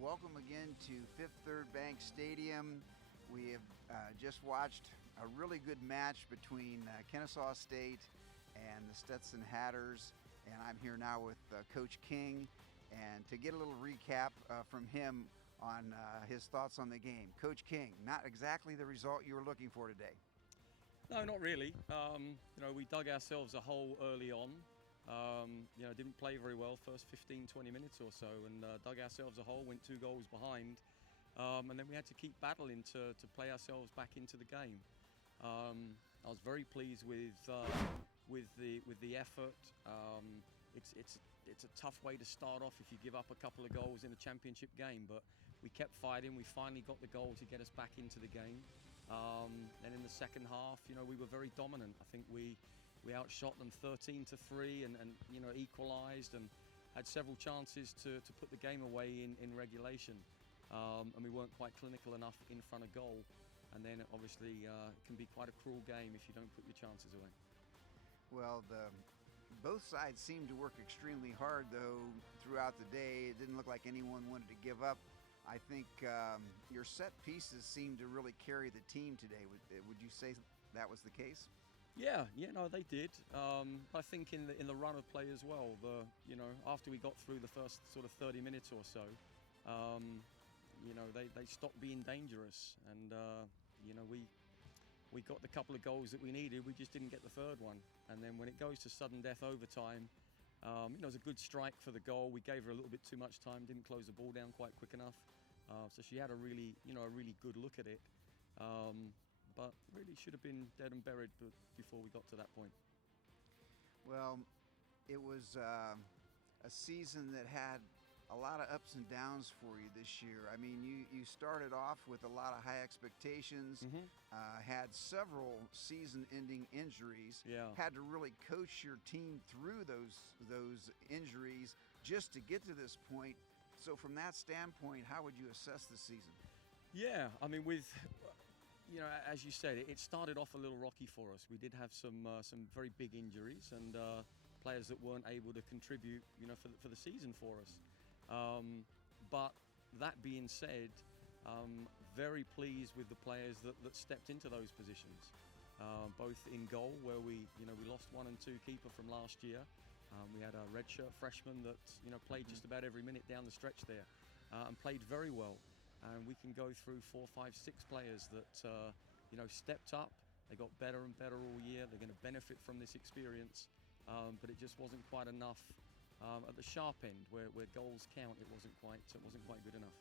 welcome again to Fifth Third Bank Stadium. We have just watched a really good match between Kennesaw State and the Stetson Hatters, and I'm here now with Coach King, and to get a little recap from him on his thoughts on the game. Coach King, not exactly the result you were looking for today. No, not really. We dug ourselves a hole early on. Didn't play very well first 15, 20 minutes or so, and dug ourselves a hole, went 2 goals behind, and then we had to keep battling to play ourselves back into the game. I was very pleased with the effort. It's a tough way to start off if you give up a couple of goals in a championship game, but we kept fighting. We finally got the goal to get us back into the game. And in the second half, we were very dominant. I think we outshot them 13-3 and equalised and had several chances to put the game away in regulation. And we weren't quite clinical enough in front of goal. And then obviously it can be quite a cruel game if you don't put your chances away. Well, both sides seemed to work extremely hard, though, throughout the day. It didn't look like anyone wanted to give up. I think your set pieces seemed to really carry the team today. Would you say that was the case? Yeah, they did. I think in the run of play as well. After we got through the first sort of 30 minutes or so, they stopped being dangerous, and we got the couple of goals that we needed. We just didn't get the third one. And then when it goes to sudden death overtime, it was a good strike for the goal. We gave her a little bit too much time, didn't close the ball down quite quick enough. So she had a really good look at it. But really should have been dead and buried before we got to that point. Well, it was a season that had a lot of ups and downs for you this year. I mean, you started off with a lot of high expectations, had several season-ending injuries, had to really coach your team through those injuries just to get to this point. So from that standpoint, how would you assess the season? Yeah, I mean, as you said, it started off a little rocky for us. We did have some very big injuries and players that weren't able to contribute, for the season for us. But that being said, very pleased with the players that stepped into those positions, both in goal, where we lost 1 and 2 keeper from last year. We had a redshirt freshman that played just about every minute down the stretch there, and played very well. And we can go through 4, 5, 6 players that stepped up. They got better and better all year. They're going to benefit from this experience, but it just wasn't quite enough at the sharp end where goals count. It wasn't quite good enough.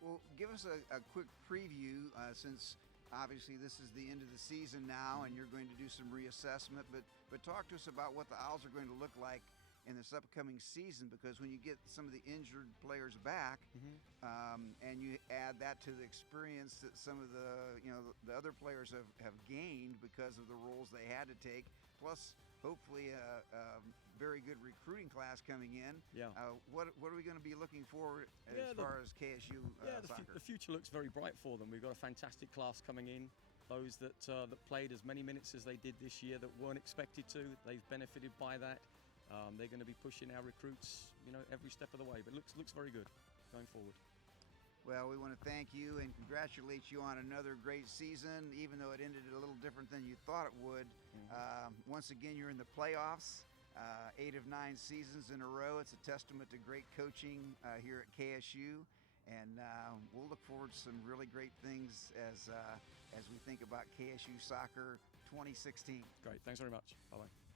Well, give us a quick preview since obviously this is the end of the season now, and you're going to do some reassessment. But talk to us about what the Owls are going to look like in this upcoming season, because when you get some of the injured players back, and you add that to the experience that some of the other players have gained because of the roles they had to take, plus hopefully a very good recruiting class coming in. What are we going to be looking forward as far as KSU soccer? The future looks very bright for them. We've got a fantastic class coming in. Those that played as many minutes as they did this year that weren't expected to, they've benefited by that. They're going to be pushing our recruits, every step of the way. But it looks very good going forward. Well, we want to thank you and congratulate you on another great season, even though it ended a little different than you thought it would. Once again, you're in the playoffs, 8 of 9 seasons in a row. It's a testament to great coaching here at KSU. And we'll look forward to some really great things as we think about KSU soccer 2016. Great. Thanks very much. Bye-bye.